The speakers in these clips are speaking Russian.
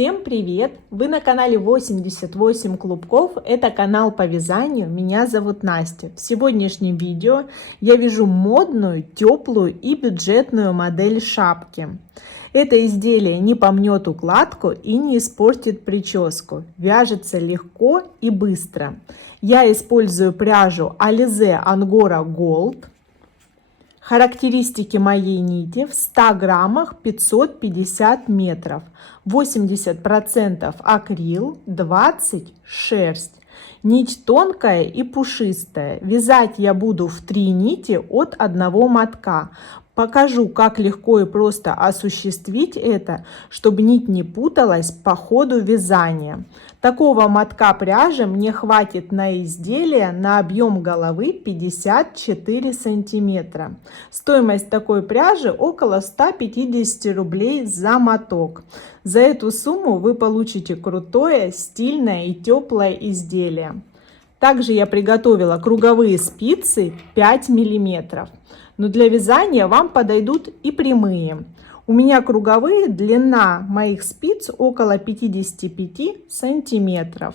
Всем привет! Вы на канале 88 Клубков. Это канал по вязанию. Меня зовут Настя. В сегодняшнем видео я вяжу модную, теплую и бюджетную модель шапки. Это изделие не помнет укладку и не испортит прическу. Вяжется легко и быстро. Я использую пряжу Alize Angora Gold. Характеристики моей нити: в 100 граммах 550 метров, 80% акрил, 20% шерсть. Нить тонкая и пушистая. Вязать я буду в 3 нити от одного мотка. Покажу, как легко и просто осуществить это, чтобы нить не путалась по ходу вязания. Такого мотка пряжи мне хватит на изделие на объем головы 54 сантиметра. Стоимость такой пряжи около 150 рублей за моток. За эту сумму вы получите крутое, стильное и теплое изделие. Также я приготовила круговые спицы 5 миллиметров. Но для вязания вам подойдут и прямые. У меня круговые, длина моих спиц около 55 сантиметров.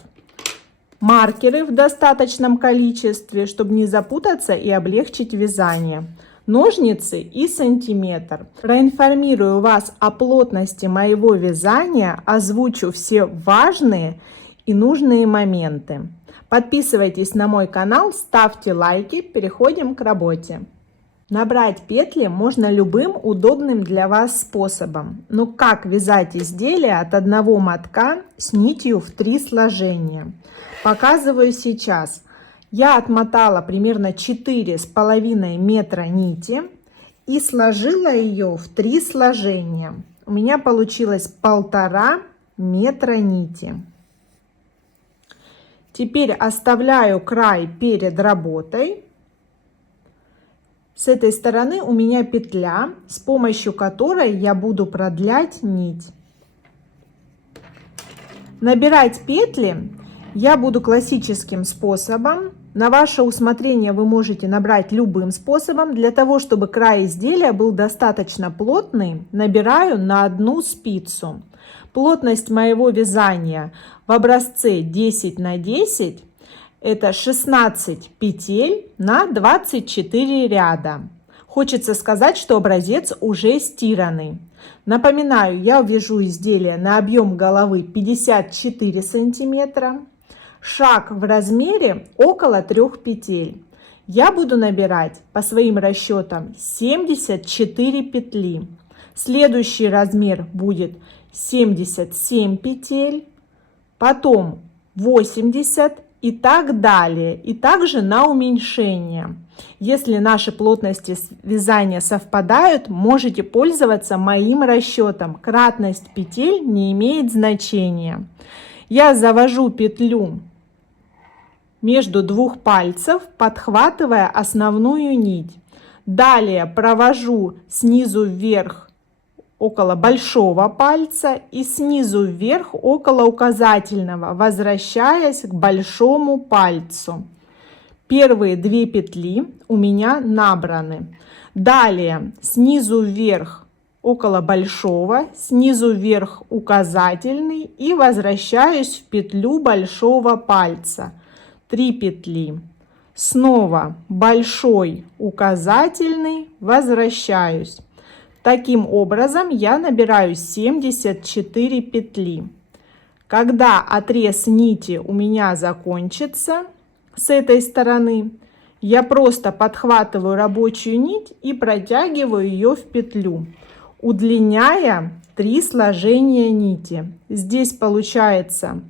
Маркеры в достаточном количестве, чтобы не запутаться и облегчить вязание. Ножницы и сантиметр. Проинформирую вас о плотности моего вязания, озвучу все важные и нужные моменты. Подписывайтесь на мой канал, ставьте лайки, переходим к работе. Набрать петли можно любым удобным для вас способом. Но как вязать изделие от одного мотка с нитью в 3 сложения? Показываю сейчас. Я отмотала примерно 4,5 метра нити и сложила ее в 3 сложения. У меня получилось 1,5 метра нити. Теперь оставляю край перед работой. С этой стороны у меня петля, с помощью которой я буду продлять нить. Набирать петли я буду классическим способом. На ваше усмотрение вы можете набрать любым способом. Для того, чтобы край изделия был достаточно плотный, набираю на одну спицу. Плотность моего вязания в образце 10 на 10. Это 16 петель на 24 ряда. Хочется сказать, что образец уже стиранный. Напоминаю, я вяжу изделие на объем головы 54 сантиметра. Шаг в размере около 3 петель. Я буду набирать по своим расчетам 74 петли. Следующий размер будет 77 петель, потом 80 и так далее. И также на уменьшение. Если наши плотности вязания совпадают, можете пользоваться моим расчетом. Кратность петель не имеет значения. Я завожу петлю между 2 пальцев, подхватывая основную нить. Далее провожу снизу вверх около большого пальца и снизу вверх около указательного, возвращаясь к большому пальцу. Первые 2 петли у меня набраны. Далее снизу вверх около большого, снизу вверх указательный и возвращаюсь в петлю большого пальца. 3 петли. Снова большой, указательный, возвращаюсь. Таким образом я набираю 74 петли. Когда отрез нити у меня закончится с этой стороны, я просто подхватываю рабочую нить и протягиваю ее в петлю, удлиняя 3 сложения нити. Здесь получается,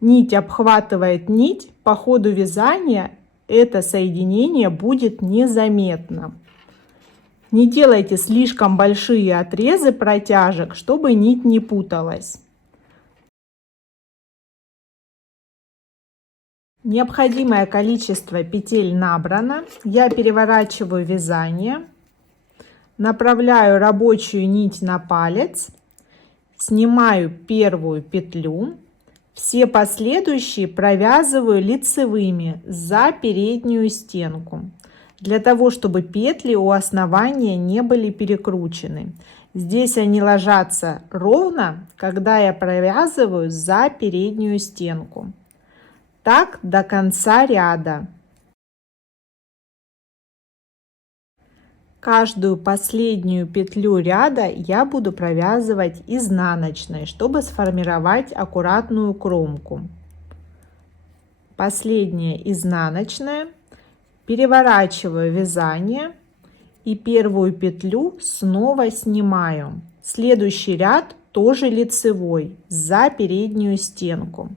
нить обхватывает нить, по ходу вязания это соединение будет незаметно. Не делайте слишком большие отрезы протяжек, чтобы нить не путалась. Необходимое количество петель набрано. Я переворачиваю вязание, направляю рабочую нить на палец, снимаю первую петлю. Все последующие провязываю лицевыми за переднюю стенку, для того, чтобы петли у основания не были перекручены. Здесь они ложатся ровно, когда я провязываю за переднюю стенку. Так до конца ряда. Каждую последнюю петлю ряда я буду провязывать изнаночной, чтобы сформировать аккуратную кромку. Последняя изнаночная, переворачиваю вязание и первую петлю снова снимаю. Следующий ряд тоже лицевой за переднюю стенку.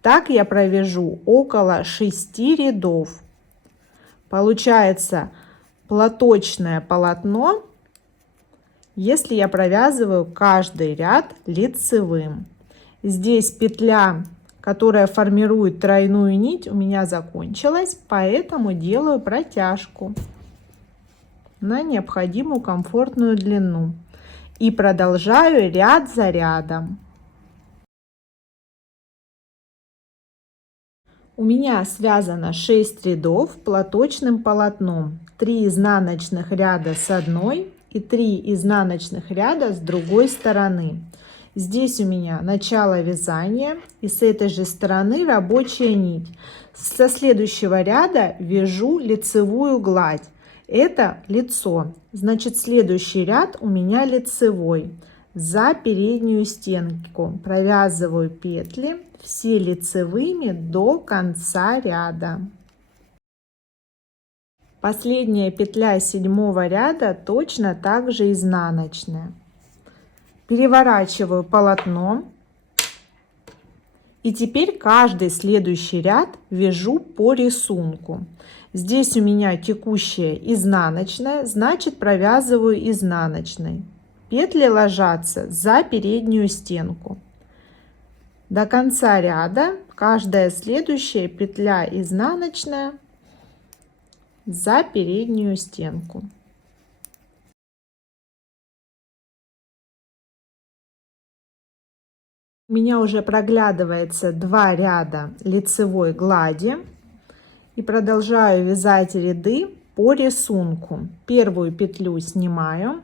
Так я провяжу около 6 рядов. Получается платочное полотно, если я провязываю каждый ряд лицевым. Здесь петля, которая формирует тройную нить, у меня закончилась, поэтому делаю протяжку на необходимую комфортную длину и продолжаю ряд за рядом. У меня связано 6 рядов платочным полотном, 3 изнаночных ряда с одной и 3 изнаночных ряда с другой стороны. Здесь у меня начало вязания, и с этой же стороны рабочая нить. Со следующего ряда вяжу лицевую гладь. Это лицо, значит следующий ряд у меня лицевой. За переднюю стенку провязываю петли все лицевыми до конца ряда. Последняя петля 7-го ряда точно так же изнаночная. Переворачиваю полотно и теперь каждый следующий ряд вяжу по рисунку. Здесь у меня текущая изнаночная, значит провязываю изнаночной. Петли ложатся за переднюю стенку. До конца ряда каждая следующая петля изнаночная за переднюю стенку. У меня уже проглядывается 2 ряда лицевой глади. И продолжаю вязать ряды по рисунку. Первую петлю снимаю.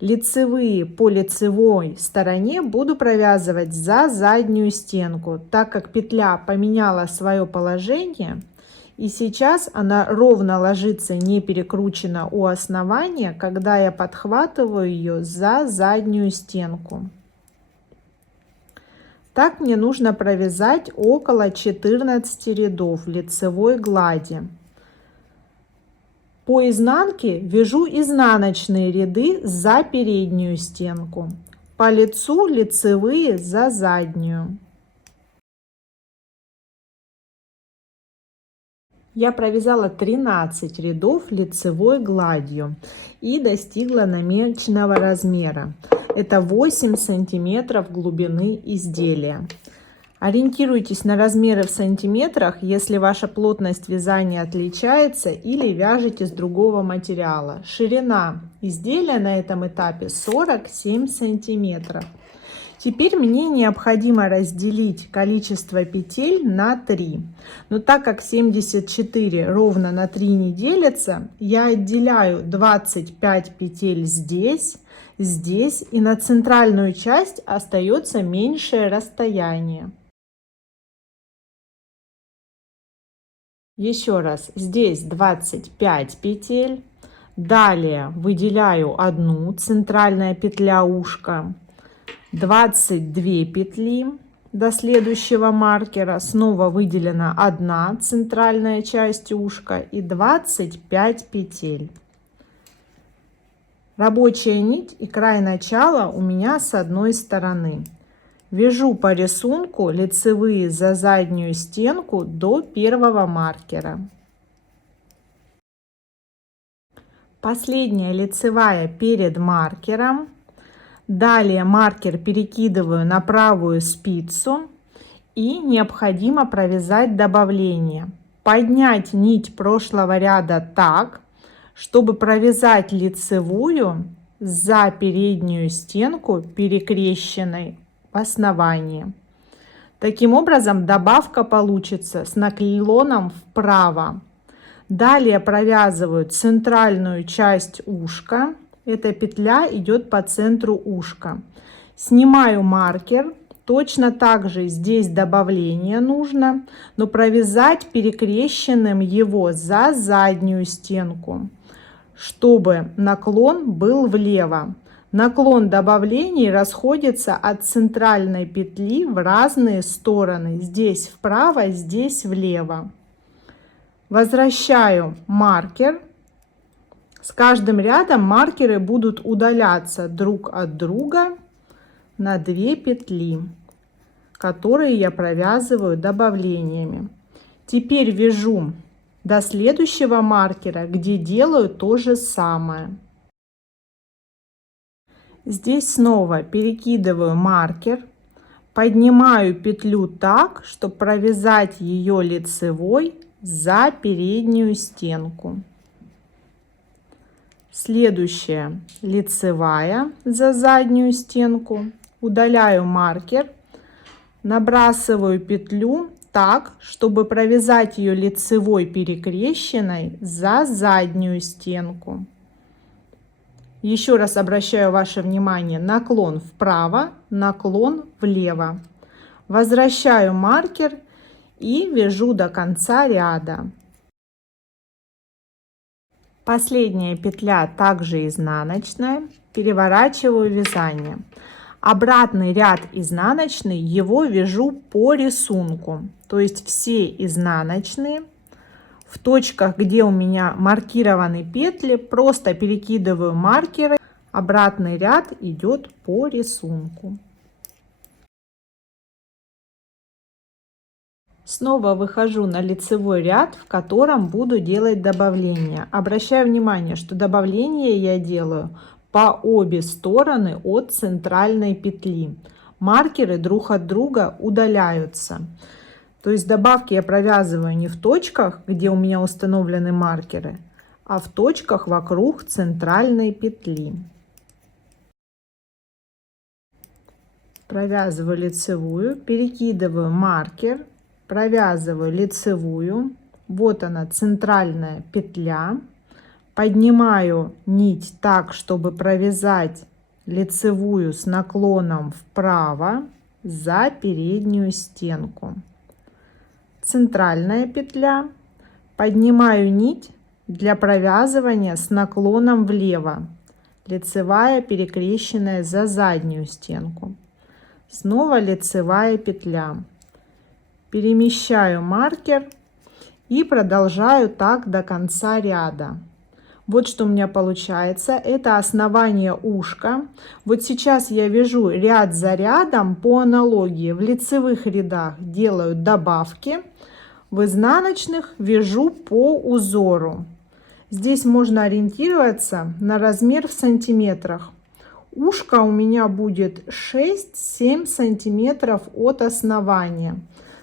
Лицевые по лицевой стороне буду провязывать за заднюю стенку, так как петля поменяла свое положение. И сейчас она ровно ложится, не перекручена у основания, когда я подхватываю ее за заднюю стенку. Так мне нужно провязать около 14 рядов лицевой глади. По изнанке вяжу изнаночные ряды за переднюю стенку. По лицу лицевые за заднюю. Я провязала 13 рядов лицевой гладью и достигла намеченного размера. Это 8 сантиметров глубины изделия. Ориентируйтесь на размеры в сантиметрах, если ваша плотность вязания отличается или вяжете с другого материала. Ширина изделия на этом этапе 47 сантиметров. Теперь мне необходимо разделить количество петель на 3. Но так как 74 ровно на 3 не делится, я отделяю 25 петель здесь, здесь, и на центральную часть остается меньшее расстояние. Еще раз, здесь 25 петель. Далее выделяю одну, центральная петля ушка. 22 петли до следующего маркера, снова выделена одна центральная часть ушка и 25 петель. Рабочая нить и край начала у меня с одной стороны. Вяжу по рисунку лицевые за заднюю стенку до первого маркера. Последняя лицевая перед маркером. Далее маркер перекидываю на правую спицу и необходимо провязать добавление. Поднять нить прошлого ряда так, чтобы провязать лицевую за переднюю стенку перекрещенной в основании. Таким образом добавка получится с наклоном вправо. Далее провязываю центральную часть ушка Эта петля идет по центру ушка. Снимаю маркер. Точно так же здесь добавление нужно, но провязать перекрещенным его за заднюю стенку, чтобы наклон был влево. Наклон добавлений расходится от центральной петли в разные стороны. Здесь вправо, здесь влево. Возвращаю маркер. С каждым рядом маркеры будут удаляться друг от друга на 2 петли, которые я провязываю добавлениями. Теперь вяжу до следующего маркера, где делаю то же самое. Здесь снова перекидываю маркер, поднимаю петлю так, чтобы провязать ее лицевой за переднюю стенку. Следующая лицевая за заднюю стенку. Удаляю маркер, набрасываю петлю так, чтобы провязать ее лицевой перекрещенной за заднюю стенку. Еще раз обращаю ваше внимание: наклон вправо, наклон влево. Возвращаю маркер и вяжу до конца ряда. Последняя петля также изнаночная. Переворачиваю вязание. Обратный ряд изнаночный, его вяжу по рисунку. То есть все изнаночные в точках, где у меня маркированы петли, просто перекидываю маркеры. Обратный ряд идет по рисунку. Снова выхожу на лицевой ряд, в котором буду делать добавления. Обращаю внимание, что добавление я делаю по обе стороны от центральной петли. Маркеры друг от друга удаляются. То есть добавки я провязываю не в точках, где у меня установлены маркеры, а в точках вокруг центральной петли. Провязываю лицевую, перекидываю маркер, провязываю лицевую. Вот она, центральная петля. Поднимаю нить так, чтобы провязать лицевую с наклоном вправо за переднюю стенку. Центральная петля. Поднимаю нить для провязывания с наклоном влево. Лицевая перекрещенная за заднюю стенку. Снова лицевая петля. Перемещаю маркер и продолжаю так до конца ряда. Вот что у меня получается. Это основание ушка. Вот сейчас я вяжу ряд за рядом по аналогии. В лицевых рядах делаю добавки, в изнаночных вяжу по узору. Здесь можно ориентироваться на размер в сантиметрах. Ушко у меня будет 6-7 сантиметров от основания.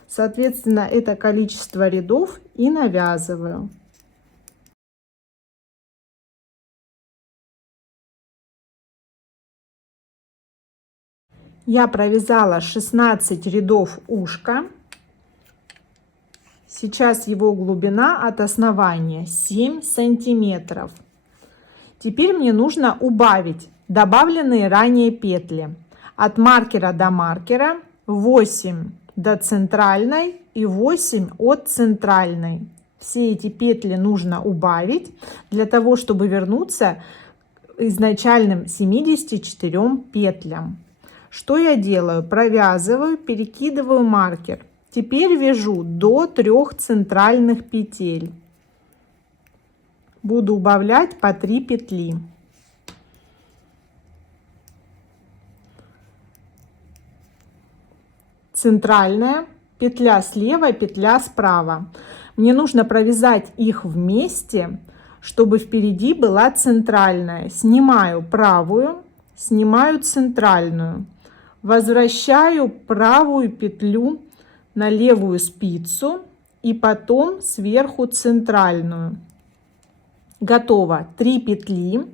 Соответственно, это количество рядов и навязываю. Я провязала 16 рядов ушка. Сейчас его глубина от основания 7 сантиметров. Теперь мне нужно убавить добавленные ранее петли. От маркера до маркера 8 до центральной и 8 от центральной. Все эти петли нужно убавить для того, чтобы вернуться к изначальным 74 петлям. Что я делаю? Провязываю, перекидываю маркер. Теперь вяжу до 3 центральных петель. Буду убавлять по 3 петли. Центральная петля слева, петля справа. Мне нужно провязать их вместе, чтобы впереди была центральная. Снимаю правую, снимаю центральную. Возвращаю правую петлю на левую спицу и потом сверху центральную. Готово. 3 петли.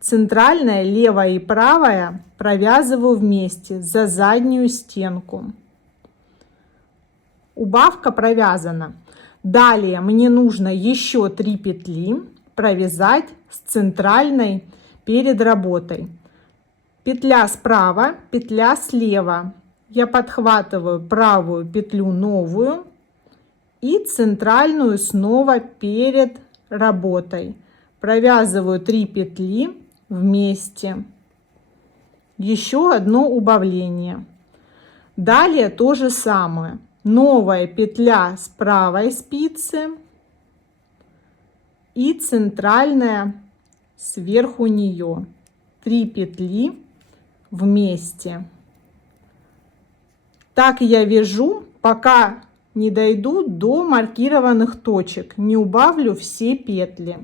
Центральная, левая и правая провязываю вместе за заднюю стенку. Убавка провязана. Далее мне нужно еще 3 петли провязать с центральной перед работой. Петля справа, петля слева. Я подхватываю правую петлю новую и центральную снова перед работой. Провязываю 3 петли вместе. Еще одно убавление. Далее то же самое. Новая петля с правой спицы и центральная сверху нее. 3 петли вместе. Так я вяжу, пока не дойду до маркированных точек, не убавлю все петли.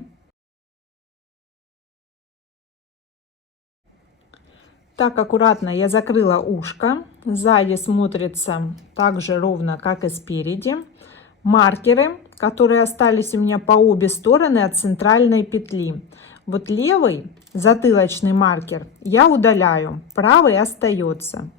Так аккуратно я закрыла ушко. Сзади смотрится так же ровно, как и спереди. Маркеры, которые остались у меня по обе стороны от центральной петли. Вот левый затылочный маркер я удаляю, правый остается.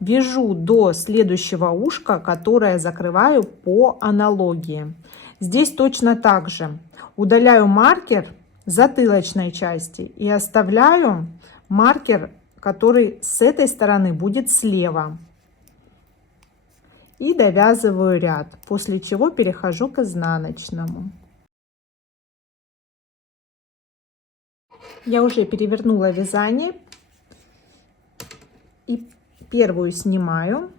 Вяжу до следующего ушка, которое закрываю по аналогии. Здесь точно так же. Удаляю маркер затылочной части и оставляю маркер, который с этой стороны будет слева. И довязываю ряд, после чего перехожу к изнаночному. Я уже перевернула вязание и первую снимаю,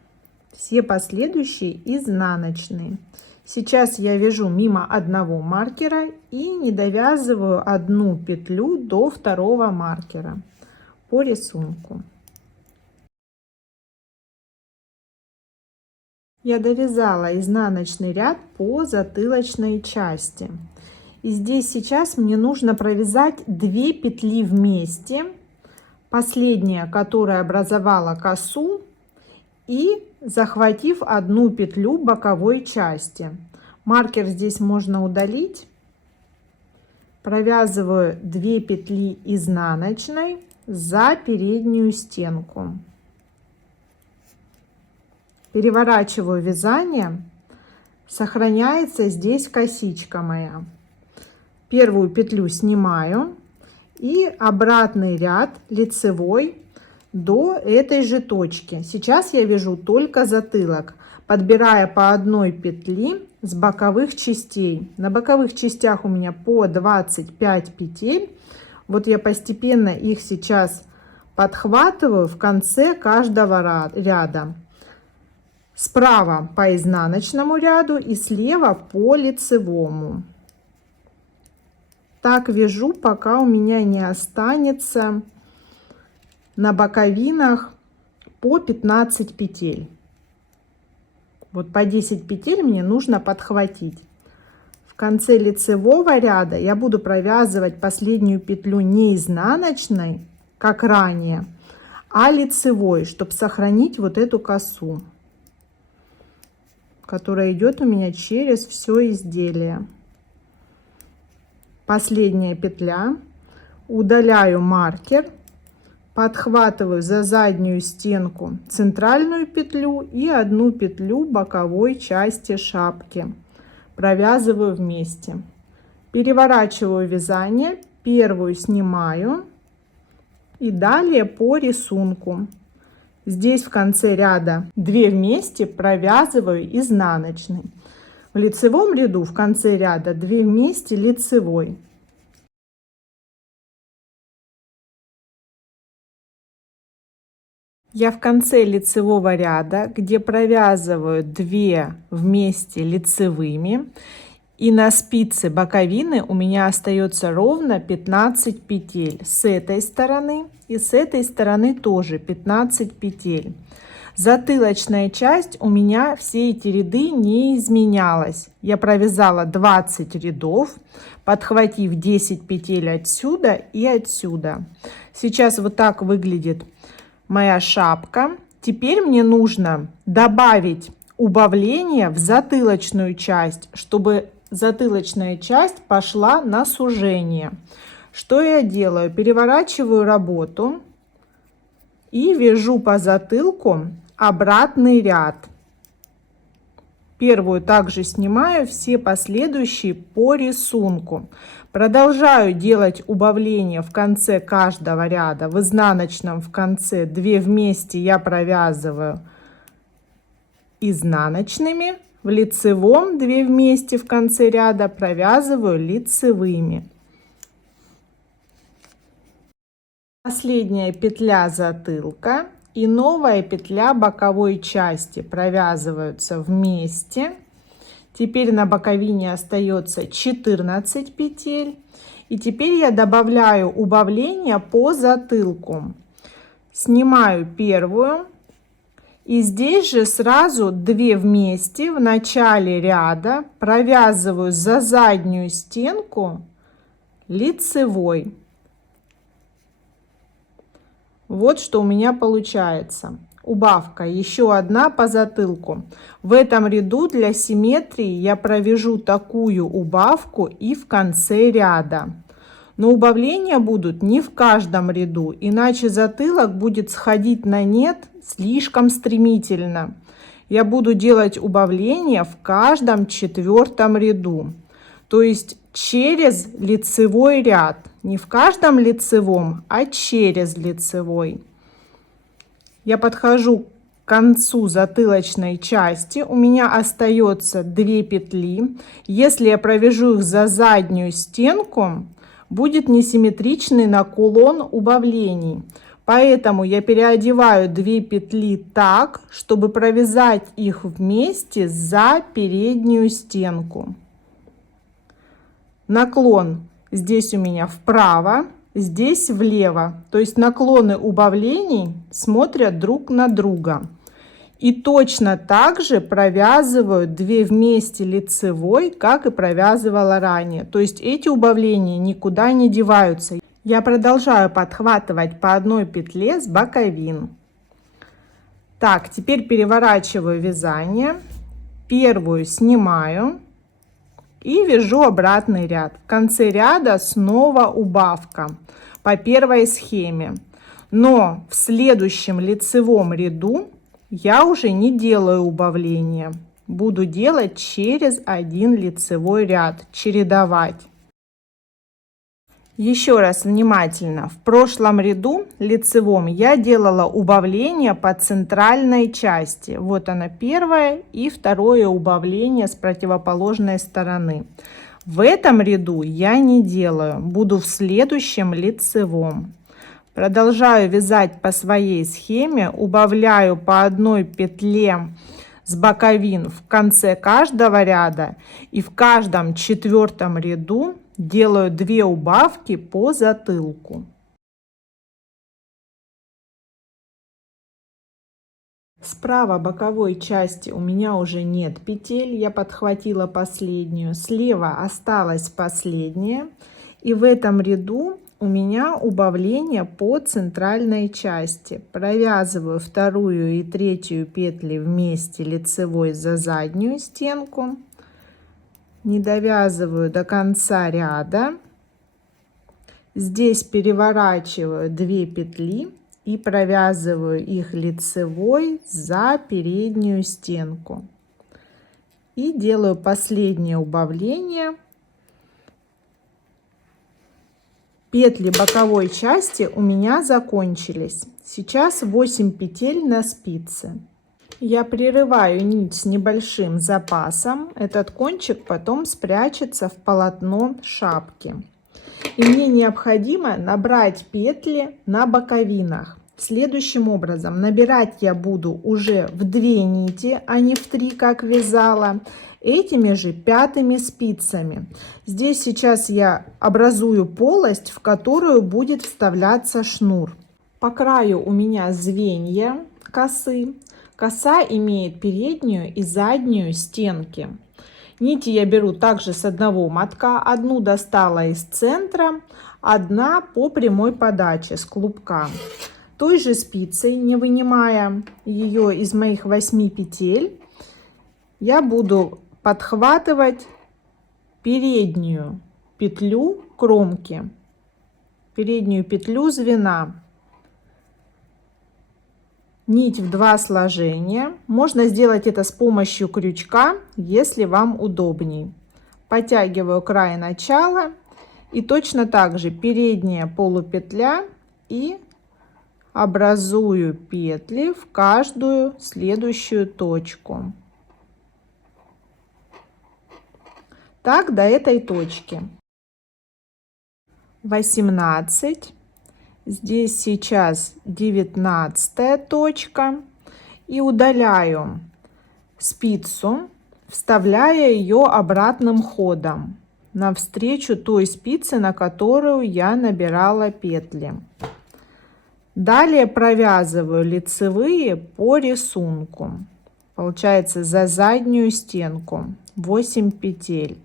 все последующие изнаночные. Сейчас я вяжу мимо одного маркера и не довязываю одну петлю до второго маркера по рисунку. Я довязала изнаночный ряд по затылочной части. И здесь сейчас мне нужно провязать 2 петли вместе. Последняя, которая образовала косу, и захватив одну петлю боковой части. Маркер здесь можно удалить. Провязываю 2 петли изнаночной за переднюю стенку. Переворачиваю вязание. Сохраняется здесь косичка моя. Первую петлю снимаю и обратный ряд лицевой до этой же точки. Сейчас я вяжу только затылок, подбирая по одной петли с боковых частей. На боковых частях у меня по 25 петель. Вот я постепенно их сейчас подхватываю в конце каждого ряда. Справа по изнаночному ряду и слева по лицевому. Так вяжу, пока у меня не останется на боковинах по 15 петель. Вот по 10 петель мне нужно подхватить. В конце лицевого ряда я буду провязывать последнюю петлю не изнаночной, как ранее, а лицевой, чтобы сохранить вот эту косу, которая идет у меня через все изделие. Последняя петля, удаляю маркер, подхватываю за заднюю стенку центральную петлю и одну петлю боковой части шапки, провязываю вместе. Переворачиваю вязание, первую снимаю и далее по рисунку. Здесь в конце ряда 2 вместе провязываю изнаночный. В лицевом ряду в конце ряда 2 вместе лицевой. Я в конце лицевого ряда, где провязываю 2 вместе лицевыми, и на спице боковины у меня остается ровно 15 петель. С этой стороны и с этой стороны тоже 15 петель. Затылочная часть у меня все эти ряды не изменялась. Я провязала 20 рядов, подхватив 10 петель отсюда и отсюда. Сейчас вот так выглядит моя шапка. Теперь мне нужно добавить убавление в затылочную часть, чтобы затылочная часть пошла на сужение. Что я делаю? Переворачиваю работу и вяжу по затылку обратный ряд. Первую также снимаю, все последующие по рисунку. Продолжаю делать убавление в конце каждого ряда. В изнаночном в конце 2 вместе я провязываю изнаночными. В лицевом 2 вместе в конце ряда провязываю лицевыми. Последняя петля затылка и новая петля боковой части провязываются вместе. Теперь на боковине остается 14 петель. И теперь я добавляю убавление по затылку. Снимаю первую. И здесь же сразу 2 вместе в начале ряда провязываю за заднюю стенку лицевой. Вот что у меня получается. Убавка еще одна по затылку. В этом ряду для симметрии я провяжу такую убавку и в конце ряда. Но убавления будут не в каждом ряду, иначе затылок будет сходить на нет слишком стремительно. Я буду делать убавления в каждом 4-м ряду, то есть через лицевой ряд. Не в каждом лицевом, а через лицевой. Я подхожу к концу затылочной части. У меня остается 2 петли. Если я провяжу их за заднюю стенку, будет несимметричный наклон убавлений. Поэтому я переодеваю 2 петли так, чтобы провязать их вместе за переднюю стенку. Наклон здесь у меня вправо, здесь влево. То есть наклоны убавлений смотрят друг на друга. И точно так же провязываю 2 вместе лицевой, как и провязывала ранее. То есть эти убавления никуда не деваются. Я продолжаю подхватывать по одной петле с боковин. Так, теперь переворачиваю вязание. Первую снимаю и вяжу обратный ряд. В конце ряда снова убавка по первой схеме. Но в следующем лицевом ряду я уже не делаю убавления. Буду делать через один лицевой ряд, чередовать. Еще раз внимательно. В прошлом ряду лицевом я делала убавление по центральной части. Вот она первое и второе убавление с противоположной стороны. В этом ряду я не делаю. Буду в следующем лицевом. Продолжаю вязать по своей схеме. Убавляю по одной петле с боковин в конце каждого ряда. И в каждом 4-м ряду делаю 2 убавки по затылку. Справа боковой части у меня уже нет петель, я подхватила последнюю. Слева осталась последняя. И в этом ряду у меня убавление по центральной части. Провязываю 2-ю и 3-ю петли вместе лицевой за заднюю стенку. Не довязываю до конца ряда. Здесь переворачиваю 2 петли и провязываю их лицевой за переднюю стенку. И делаю последнее убавление. Петли боковой части у меня закончились. Сейчас 8 петель на спице. Я прерываю нить с небольшим запасом. Этот кончик потом спрячется в полотно шапки. И мне необходимо набрать петли на боковинах. Следующим образом набирать я буду уже в 2 нити, а не в 3, как вязала. Этими же 5-ми спицами. Здесь сейчас я образую полость, в которую будет вставляться шнур. По краю у меня звенья косы. Коса имеет переднюю и заднюю стенки. Нити я беру также с одного мотка. Одну достала из центра, одна по прямой подаче с клубка. Той же спицей, не вынимая ее из моих 8 петель, я буду подхватывать переднюю петлю кромки, переднюю петлю звена. нить в 2 сложения. Можно сделать это с помощью крючка, если вам удобней. Подтягиваю край начала и точно так же передняя полупетля и образую петли в каждую следующую точку. Так до этой точки. 18. Здесь сейчас 19 точка. И удаляю спицу, вставляя ее обратным ходом навстречу той спице, на которую я набирала петли. Далее провязываю лицевые по рисунку. Получается за заднюю стенку 8 петель.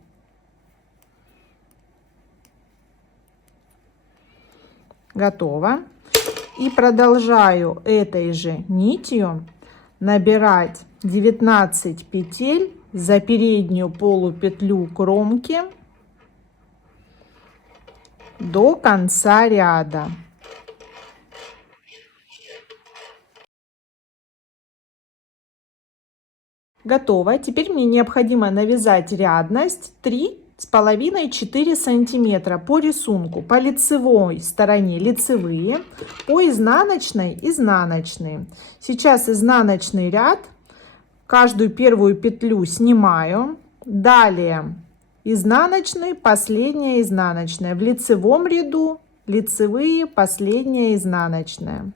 Готово. И продолжаю этой же нитью набирать 19 петель за переднюю полупетлю кромки до конца ряда. Готово. Теперь мне необходимо навязать рядность 3,5-4 сантиметра по рисунку. По лицевой стороне лицевые, по изнаночной изнаночные. Сейчас изнаночный ряд, каждую первую петлю снимаю, далее изнаночный, последняя изнаночная. В лицевом ряду лицевые, последняя изнаночная.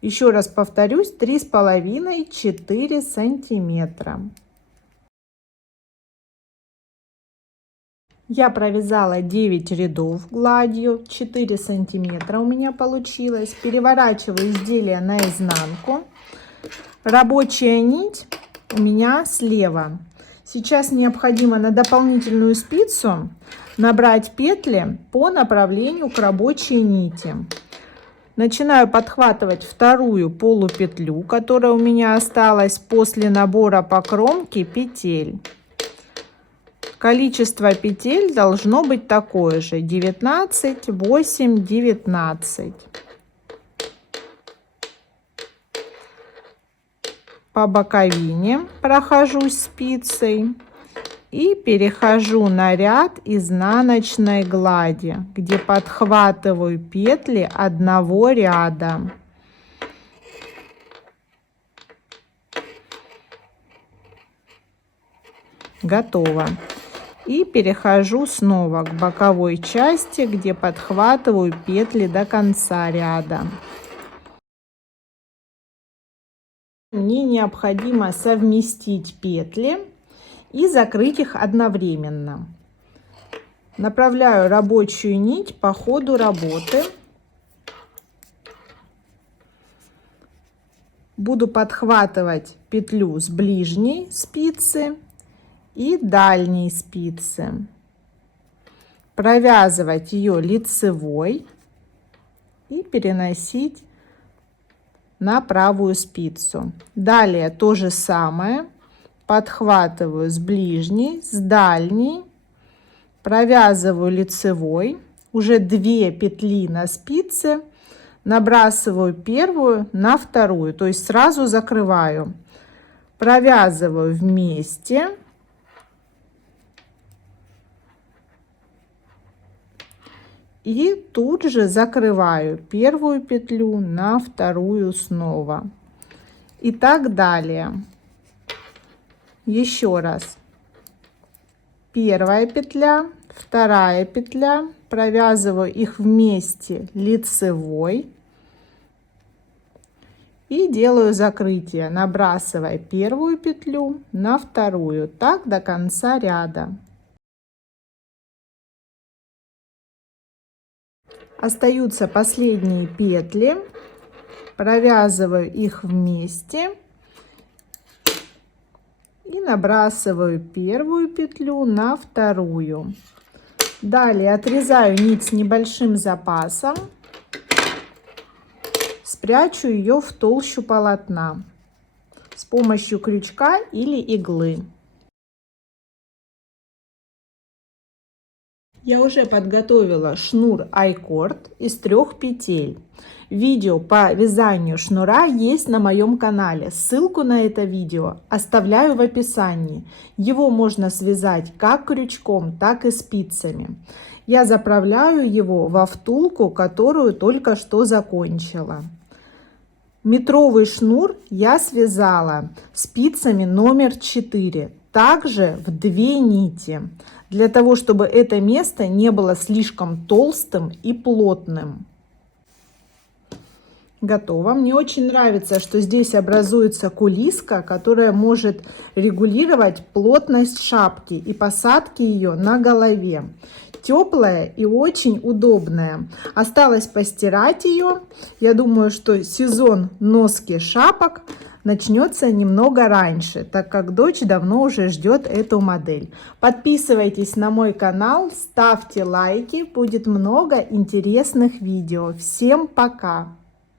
Еще раз повторюсь, 3,5-4 сантиметра. Я провязала 9 рядов гладью, 4 сантиметра у меня получилось. Переворачиваю изделие наизнанку. Рабочая нить у меня слева. Сейчас необходимо на дополнительную спицу набрать петли по направлению к рабочей нити. Начинаю подхватывать вторую полупетлю, которая у меня осталась после набора по кромке петель. Количество петель должно быть такое же: 19, 8, 19. По боковине прохожусь спицей и перехожу на ряд изнаночной глади, где подхватываю петли одного ряда. Готово. И перехожу снова к боковой части, где подхватываю петли до конца ряда. Мне необходимо совместить петли и закрыть их одновременно. Направляю рабочую нить по ходу работы. Буду подхватывать петлю с ближней спицы и дальней спицы. Провязывать ее лицевой и переносить на правую спицу. Далее то же самое. Подхватываю с ближней, с дальней, провязываю лицевой, уже 2 петли на спице, набрасываю первую на вторую, то есть сразу закрываю, провязываю вместе, и тут же закрываю первую петлю на вторую снова, и так далее. Еще раз: первая петля, вторая петля, провязываю их вместе лицевой и делаю закрытие, набрасывая первую петлю на вторую, так до конца ряда. Остаются последние петли, провязываю их вместе и набрасываю первую петлю на вторую. Далее отрезаю нить с небольшим запасом, спрячу ее в толщу полотна с помощью крючка или иглы. Я уже подготовила шнур айкорд из 3 петель. Видео по вязанию шнура есть на моем канале. Ссылку на это видео оставляю в описании. Его можно связать как крючком, так и спицами. Я заправляю его во втулку, которую только что закончила. Метровый шнур я связала спицами номер 4, также в 2 нити, для того, чтобы это место не было слишком толстым и плотным. Готово. Мне очень нравится, что здесь образуется кулиска, которая может регулировать плотность шапки и посадки ее на голове. Теплая и очень удобная. Осталось постирать ее. Я думаю, что сезон носки шапок начнется немного раньше, так как дочь давно уже ждет эту модель. Подписывайтесь на мой канал, ставьте лайки, будет много интересных видео. Всем пока!